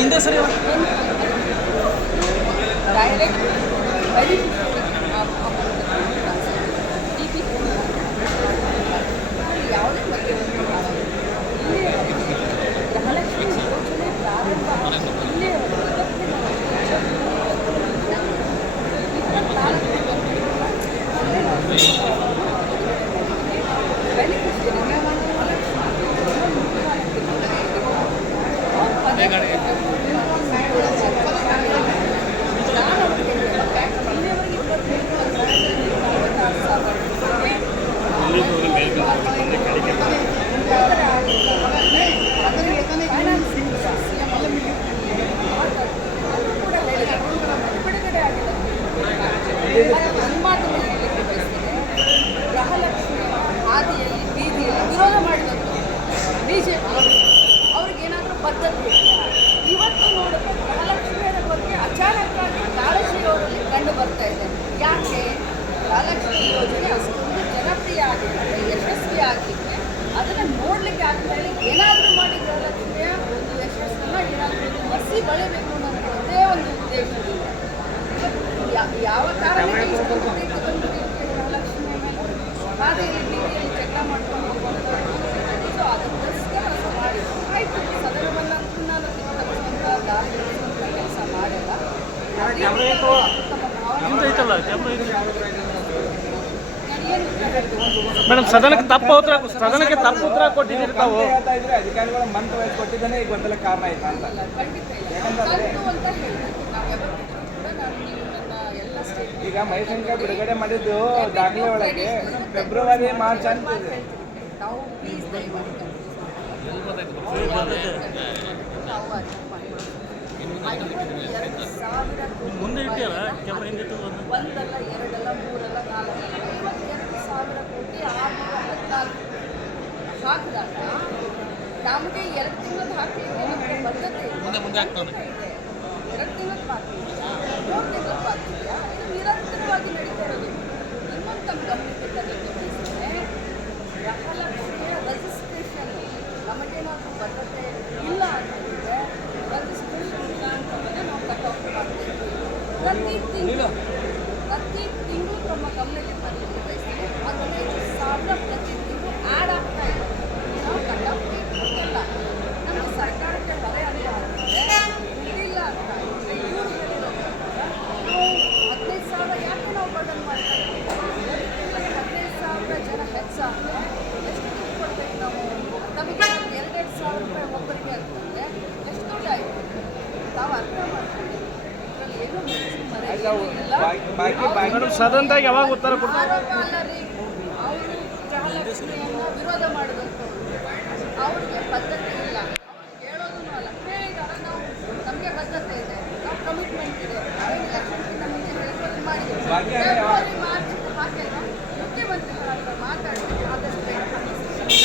ಹಿಂದೆ ಸರಿ ಡೈರೆಕ್ಟ್ ಯಾವುದೇ ಬಗ್ಗೆ ಗೃಹಲಕ್ಷ್ಮಿ ಯೋಜನೆ ಪ್ರಾರಂಭ ಇಲ್ಲೇ ಗೃಹಲಕ್ಷ್ಮಿ ಹಾದಿಯಲ್ಲಿ ಬೀದಿಯಲ್ಲಿ ವಿರೋಧ ಮಾಡಿದಂಥ ಬಿಜೆಪಿ ಅವ್ರಿಗೇನಾದರೂ ಬದ್ಧತೆ ಇದೆಯಾ? ಇವತ್ತು ನೋಡಿದ್ರೆ ಗೃಹಲಕ್ಷ್ಮಿಯರ ಬಗ್ಗೆ ಅಚಾನಕ್ಕಾಗಿ ಕಾಳಜಿಯವರಲ್ಲಿ ಕಂಡು ಬರ್ತಾ ಇದೆ. ಯಾಕೆ ಗೃಹಲಕ್ಷ್ಮಿ ಯೋಜನೆ ಅಷ್ಟೊಂದು ಜನಪ್ರಿಯ ಆಗಿರುತ್ತೆ, ಯಶಸ್ವಿ ಆಗಲಿಕ್ಕೆ ಅದನ್ನು ನೋಡಲಿಕ್ಕೆ ಆದಮೇಲೆ ಏನಾದರೂ ಮಾಡಿ ಗೃಹಲಕ್ಷ್ಮಿಯ ಒಂದು ಯಶಸ್ಸನ್ನು ಏನಾದರೂ ಮಸಿ ಬಳಿಬೇಕು ಅನ್ನೋ ಒಂದೇ ಒಂದು ಉದ್ದೇಶವಿದೆ. ಯಾವ ಕಾರಣಕ್ಕೆ ಇಷ್ಟೊಂದು ಪ್ರೀತಿ ಬಂದಿದೆ ಗೃಹಲಕ್ಷ್ಮಿ ಮೇಲೆ ಹಾದಿಯಲ್ಲಿ ಬೀದಿಯಲ್ಲಿ ಚಕ್ರ ಮಾಡ್ಕೊಂಡು ಹೋಗುವಂಥದ್ದು ಅದಕ್ಕೋಸ್ಕರ ಮಾಡಿ ಆಯಿತು. ಸದನವನ್ನು ನಾನು ತಪ್ಪಿಸುವಂಥ ದಾರಿ ಕೆಲಸ ಮಾಡಲ್ಲ. ಮೇಡಮ್ ಸದನಕ್ಕೆ ತಪ್ಪು ಉತ್ತರ ಕೊಟ್ಟಿದ್ದೀರಿ ತಾವು. ಅಧಿಕಾರಿಗಳ ಮಂತ್ರ ಕೊಟ್ಟಿದ್ದಾನೆ ಈಗ ಗೊಂದಲ ಕಾರಣ ಆಯ್ತಾ ಅಂತ? ಖಂಡಿತ ಇಲ್ಲ ಅಂತ ಹೇಳಿ ನಾವು ಯಾವತ್ತಿದ್ರೂ ಕೂಡ ನಾನು ನೀವು ನನ್ನ ಎಲ್ಲ ಸ್ಟೇಟ್ ಈಗ ಮೈಸಂಖ್ಯೆ ಬಿಡುಗಡೆ ಮಾಡಿದ್ದು ದಾಖಲೆ ಒಳಗೆ ಫೆಬ್ರವರಿ ಮಾರ್ಚ್ ಅಂತಿದೆ. ನಾವು ಪ್ಲೀಸ್ ದಯಮಾಡಿ ನಾವು ಅರ್ಥ ಮಾಡ್ತೀವಿ. 52,000 ಒಂದಲ್ಲ ಎರಡಲ್ಲ ಮೂರಲ್ಲ ನಾಲ್ಕು 52,000 ಕೋಟಿ 614 ಹಾಕಿದಾಗ ನಮಗೆ 2 ತಿಂಗಳು ಹಾಕಿದ್ರೆ ನಮಗೆ ಬದ್ಧತೆ ಇದೆ. 2 ತಿಂಗಳು ಹಾಕಿಲ್ಲ, 3 ತಿಂಗಳು ಹಾಕಿಲ್ಲ, ಇದು ನಿರಂತರವಾಗಿ ನಡೀತಾ ಇರೋದು. ಇನ್ನೊಂದು ನಮ್ಮ ಗಮನಕ್ಕೆ ತರಲಿಕ್ಕೆ ಬಯಸಿದ್ರೆ ಗೃಹಲಕ್ಷ್ಮಿಯ ರಿಜಿಸ್ಟ್ರೇಷನ್ ನಮಗೇನಾದರೂ ಬದ್ಧತೆ ಇಲ್ಲ ಅಂತಂದರೆ ರಿಜಿಸ್ಟ್ರೇಷನ್ ಇಲ್ಲ ಅಂತಂದರೆ ನಾವು ಕಟ್ ಮಾಡ್ತೀವಿ. ಪ್ರತಿ ತಿಂಗಳು ನಮ್ಮ ಗಮನಕ್ಕೆ ತರಲಿಕ್ಕೆ ಬಯಸಿದ್ರೆ 15,000 ಪ್ರತಿ ತಿಂಗಳು ಆ್ಯಡ್ ಆಗ್ತಾ ಇದೆ. ನಾವು ಕಟ್ ಆಫ್ ಇಲ್ಲ ನಮ್ಮ ಸರ್ಕಾರಕ್ಕೆ ಹೊರೆ ಅಂತ ಅಂದರೆ ಇಲ್ಲ ಅಂತ ಇವರು ಹೇಳಿರೋ ನಾವು 15,000 ಯಾಕೆ ನಾವು ಬರ್ಡನ್ ಮಾಡ್ತಾ ಇದ್ದೀವಿ? 15,000 ಜನ ಹೆಚ್ಚಾದರೆ ಎಷ್ಟು ದುಡ್ಡು ಕೊಡ್ಬೇಕು ನಾವು? ನಮಗೆ 2,000 ರೂಪಾಯಿ ಒಬ್ಬರಿಗೆ ಅಂತಂದರೆ ಎಷ್ಟು ದುಡ್ಡು ಆಯಿತು? ತಾವು ಅರ್ಥ ಮಾಡ್ತೀವಿ. ಇದರಲ್ಲಿ ಏನು ಸದನದಾಗ ಯಾವಾಗ ಉತ್ತರ ಕೊಡ್ತಾರೆ? ಅವರು ಗೃಹಲಕ್ಷ್ಮಿಯನ್ನು ವಿರೋಧ ಮಾಡಿದಂಥವ್ರು ಅವ್ರಿಗೆ ಬದ್ಧತೆ ಇಲ್ಲ, ಹೇಳೋದೂ ಅಲ್ಲ. ಹೇಳಿದಾಗ ನಾವು ನಮಗೆ ಬದ್ಧತೆ ಇದೆ, ನಾವು ಕಮಿಟ್ಮೆಂಟ್ ಇದೆ, ನಾವೇನು ಎಲೆಕ್ಷನ್ಗಿಂತ ಮುಂಚೆ ಹೇಳಿಕೊಂಡು ಮಾಡಿದ್ದೀವಿ.